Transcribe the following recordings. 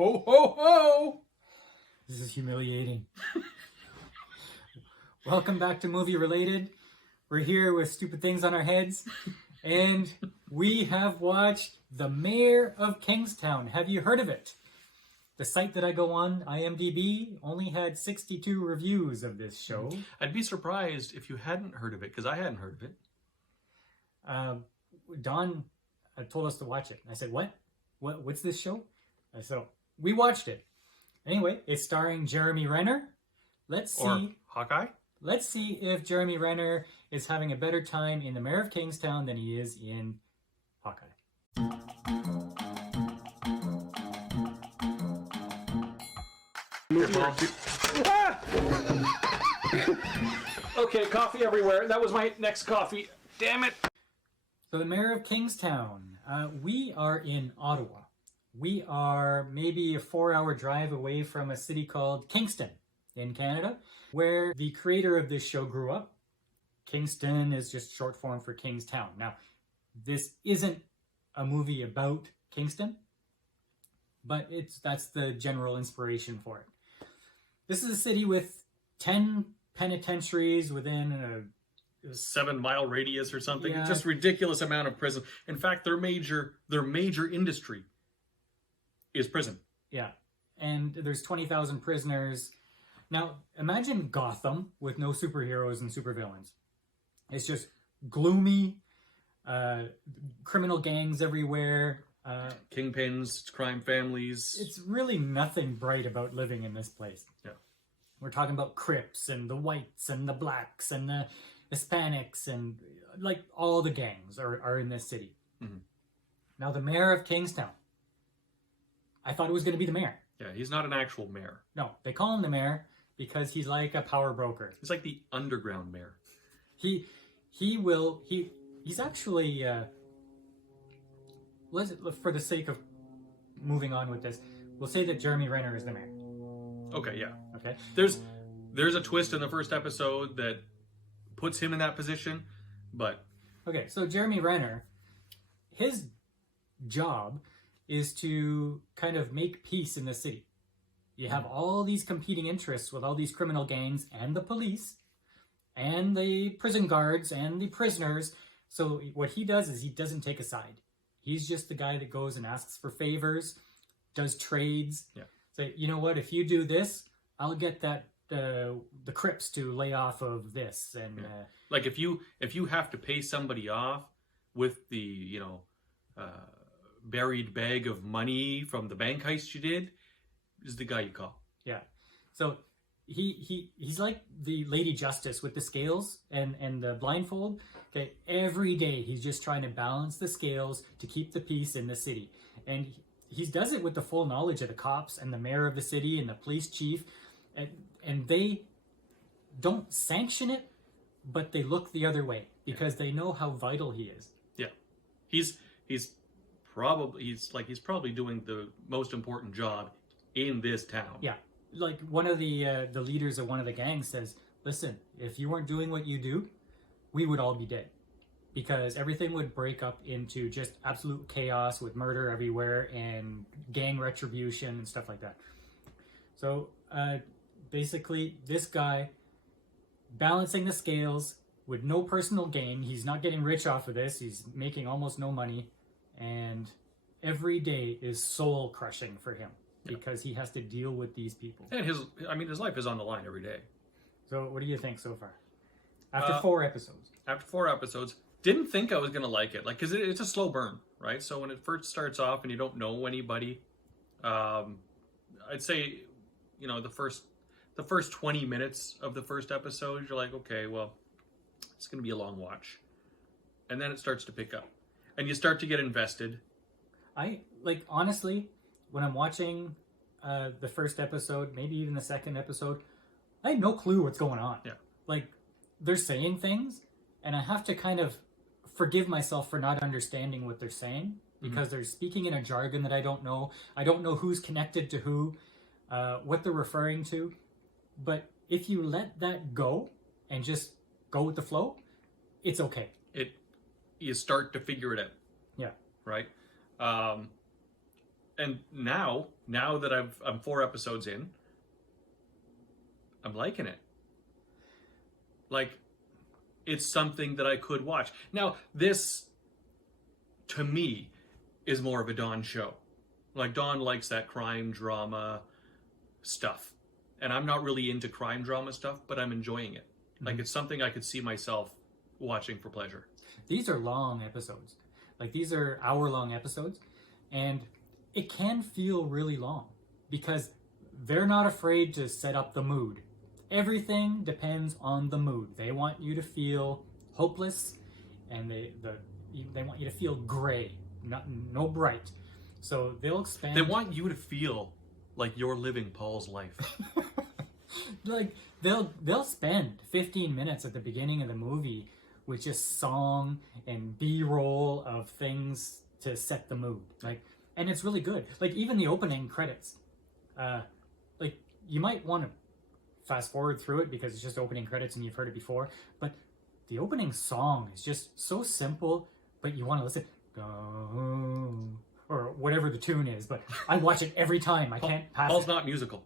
Ho, ho, ho! This is humiliating. Welcome back to Movie Related. We're here with stupid things on our heads, and we have watched The Mayor of Kingstown. Have you heard of it? The site that I go on, IMDb, only had 62 reviews of this show. I'd be surprised if you hadn't heard of it, because I hadn't heard of it. Don told us to watch it. I said, what? What's this show? So we watched it. Anyway, it's starring Jeremy Renner. Let's see. Or Hawkeye? Let's see if Jeremy Renner is having a better time in The Mayor of Kingstown than he is in Hawkeye. Okay, coffee everywhere. That was my next coffee. Damn it. So The Mayor of Kingstown. We are in Ottawa. We are maybe a 4-hour drive away from a city called Kingston in Canada, where the creator of this show grew up. Kingston is just short form for Kingstown. Now, this isn't a movie about Kingston, but that's the general inspiration for it. This is a city with 10 penitentiaries within a 7-mile radius or something. Yeah. Just ridiculous amount of prison. In fact, their major industry is prison. Yeah, and there's 20,000 prisoners. Now, imagine Gotham with no superheroes and supervillains. It's just gloomy, criminal gangs everywhere. Kingpins, crime families. It's really nothing bright about living in this place. Yeah. We're talking about Crips and the Whites and the Blacks and the Hispanics and like all the gangs are in this city. Mm-hmm. Now, the Mayor of Kingstown. I thought it was going to be the mayor. Yeah, he's not an actual mayor. No, they call him the mayor because he's like a power broker. He's like the underground mayor. He's actually for the sake of moving on with this, we'll say that Jeremy Renner is the mayor. Okay, yeah. Okay. There's a twist in the first episode that puts him in that position, but okay, so Jeremy Renner, his job is to kind of make peace in the city. You have all these competing interests with all these criminal gangs and the police and the prison guards and the prisoners. So what he does is he doesn't take a side. He's just the guy that goes and asks for favors, does trades. Yeah. Say, you know what, if you do this, I'll get that the Crips to lay off of this. And yeah. Like if you have to pay somebody off with the, buried bag of money from the bank heist you did, is the guy you call. Yeah. So he's like the Lady Justice with the scales and the blindfold. Okay, every day he's just trying to balance the scales to keep the peace in the city. And he does it with the full knowledge of the cops and the mayor of the city and the police chief. And they don't sanction it, but they look the other way because they know how vital he is. Yeah. He's probably doing the most important job in this town. Yeah, like one of the leaders of one of the gangs says, "Listen, if you weren't doing what you do, we would all be dead, because everything would break up into just absolute chaos with murder everywhere and gang retribution and stuff like that." So basically, this guy balancing the scales with no personal gain. He's not getting rich off of this. He's making almost no money. And every day is soul crushing for him because he has to deal with these people. And his life is on the line every day. So what do you think so far? After 4 episodes. After 4 episodes, didn't think I was going to like it. Because it's a slow burn, right? So when it first starts off and you don't know anybody, I'd say, the first 20 minutes of the first episode, you're like, okay, well, it's going to be a long watch. And then it starts to pick up. And you start to get invested. Honestly, when I'm watching the first episode, maybe even the second episode, I had no clue what's going on. Yeah. They're saying things, and I have to kind of forgive myself for not understanding what they're saying, because they're speaking in a jargon that I don't know. I don't know who's connected to who, what they're referring to. But if you let that go and just go with the flow, it's okay. You start to figure it out. Yeah. Right? And now that I'm 4 episodes in, I'm liking it. Like, it's something that I could watch. Now, this, to me, is more of a Dawn show. Like, Dawn likes that crime drama stuff. And I'm not really into crime drama stuff, but I'm enjoying it. Like, it's something I could see myself watching for pleasure. These are long episodes. Like, these are hour-long episodes. And it can feel really long because they're not afraid to set up the mood. Everything depends on the mood. They want you to feel hopeless, and they want you to feel gray, no bright. So they'll expand. They want you to feel like you're living Paul's life. Like they'll spend 15 minutes at the beginning of the movie with just song and B-roll of things to set the mood. Like, and it's really good. Like, even the opening credits, like, you might want to fast forward through it because it's just opening credits and you've heard it before, but the opening song is just so simple, but you want to listen, or whatever the tune is, but I watch it every time. I can't pass Paul's it. not musical.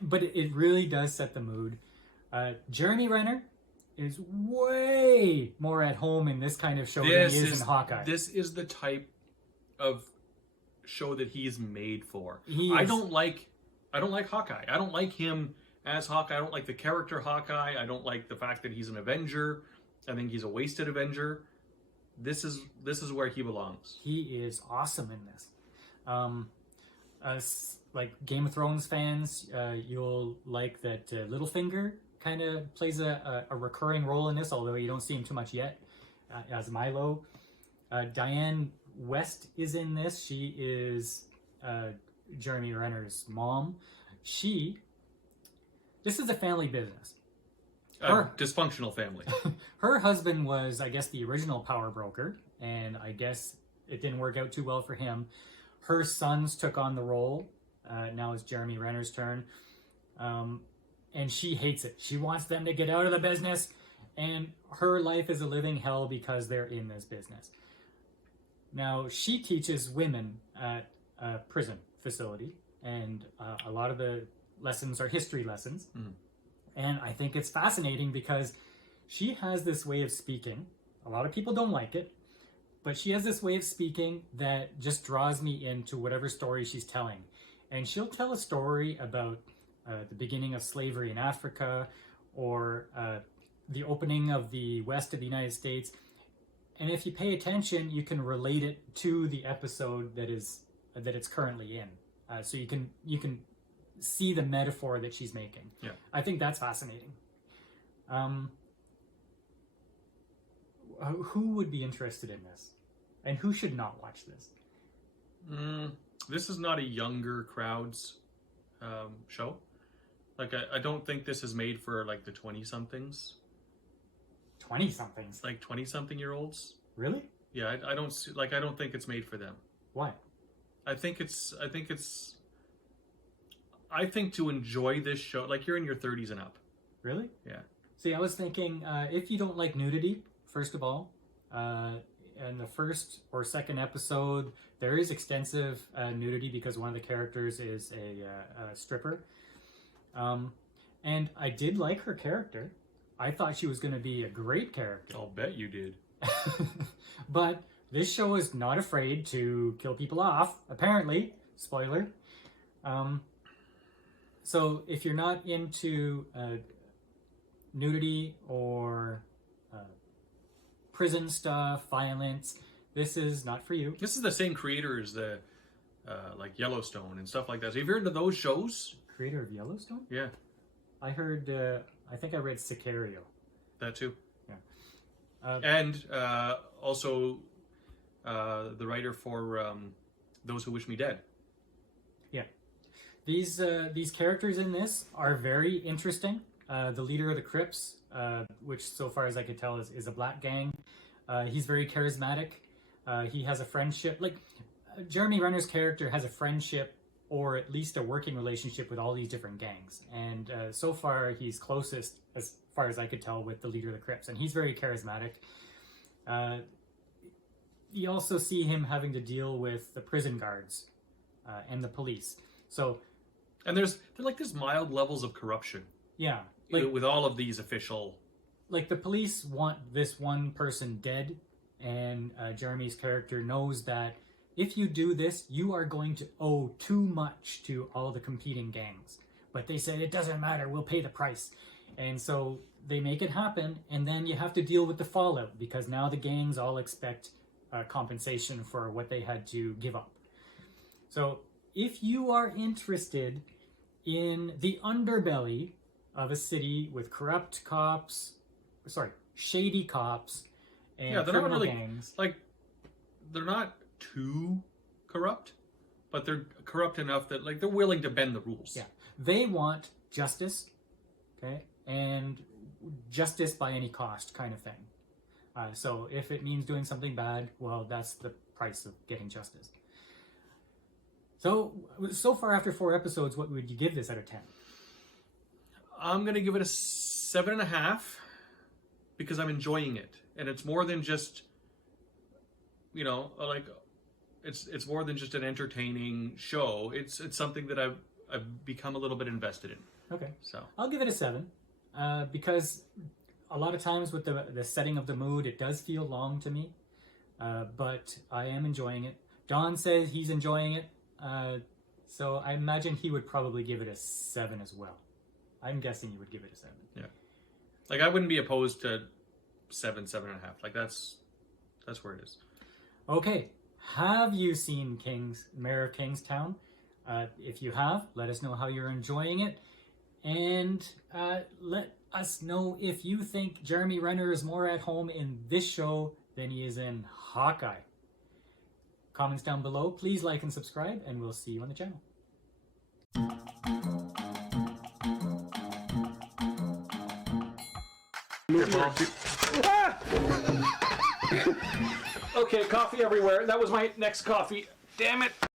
But it really does set the mood. Jeremy Renner is way more at home in this kind of show than he is in Hawkeye. This is the type of show that he's made for. I don't like Hawkeye. I don't like him as Hawkeye. I don't like the character Hawkeye. I don't like the fact that he's an Avenger. I think he's a wasted Avenger. This is where he belongs. He is awesome in this. As like Game of Thrones fans, you'll like that Littlefinger kind of plays a recurring role in this, although you don't see him too much yet, as Milo. Diane West is in this. She is Jeremy Renner's mom. This is a family business. Dysfunctional family. Her husband was, I guess, the original power broker, and I guess it didn't work out too well for him. Her sons took on the role. Now it's Jeremy Renner's turn. And she hates it. She wants them to get out of the business, and her life is a living hell because they're in this business. Now, she teaches women at a prison facility, and a lot of the lessons are history lessons. And I think it's fascinating because she has this way of speaking. A lot of people don't like it, but she has this way of speaking that just draws me into whatever story she's telling. And she'll tell a story about the beginning of slavery in Africa, or the opening of the west of the United States. And if you pay attention, you can relate it to the episode that it's currently in. So you can see the metaphor that she's making. Yeah, I think that's fascinating. Who would be interested in this, and who should not watch this? This is not a younger crowd's show. Like, I don't think this is made for like the 20-somethings. 20-somethings? Like 20-something-year-olds. Really? Yeah, I don't think it's made for them. Why? I think to enjoy this show, like, you're in your 30s and up. Really? Yeah. See, I was thinking, if you don't like nudity, first of all, in the first or second episode, there is extensive nudity because one of the characters is a stripper. And I did like her character. I thought she was going to be a great character. I'll bet you did. But this show is not afraid to kill people off, apparently. Spoiler. So if you're not into nudity or prison stuff, violence, this is not for you. This is the same creator as the like Yellowstone and stuff like that. So if you're into those shows, Creator of Yellowstone? yeah, I heard. I think I read Sicario. that too. Yeah. And also the writer for Those Who Wish Me Dead. Yeah. These characters in this are very interesting. The leader of the Crips, which so far as I could tell is a black gang, he's very charismatic. He has a friendship. Like, Jeremy Renner's character has a friendship, or at least a working relationship, with all these different gangs. And so far, he's closest, as far as I could tell, with the leader of the Crips. And he's very charismatic. you also see him having to deal with the prison guards and the police. So, and there's mild levels of corruption. Yeah, with all of these official. Like the police want this one person dead, and Jeremy's character knows that if you do this, you are going to owe too much to all the competing gangs. But they said, it doesn't matter, we'll pay the price. And so they make it happen, and then you have to deal with the fallout, because now the gangs all expect compensation for what they had to give up. So if you are interested in the underbelly of a city with shady cops and they're criminal not really, gangs. like, they're not too corrupt, but they're corrupt enough that, like, they're willing to bend the rules. Yeah, they want justice, okay, and justice by any cost kind of thing. So if it means doing something bad, well, that's the price of getting justice. So far after 4 episodes, what would you give this out of 10? I'm going to give it a 7.5 because I'm enjoying it. And it's more than just, you know, like, it's more than just an entertaining show. It's something that I've become a little bit invested in. Okay. So I'll give it a 7 because a lot of times with the setting of the mood, it does feel long to me, but I am enjoying it. Don says he's enjoying it, so I imagine he would probably give it a 7 as well. I'm guessing he would give it a 7. Yeah, like I wouldn't be opposed to 7.5. Like that's where it is. Okay, have you seen Mayor of Kingstown? If you have, let us know how you're enjoying it, and let us know if you think Jeremy Renner is more at home in this show than he is in Hawkeye. Comments down below. Please like and subscribe, and we'll see you on the channel. Okay, coffee everywhere. That was my next coffee. Damn it.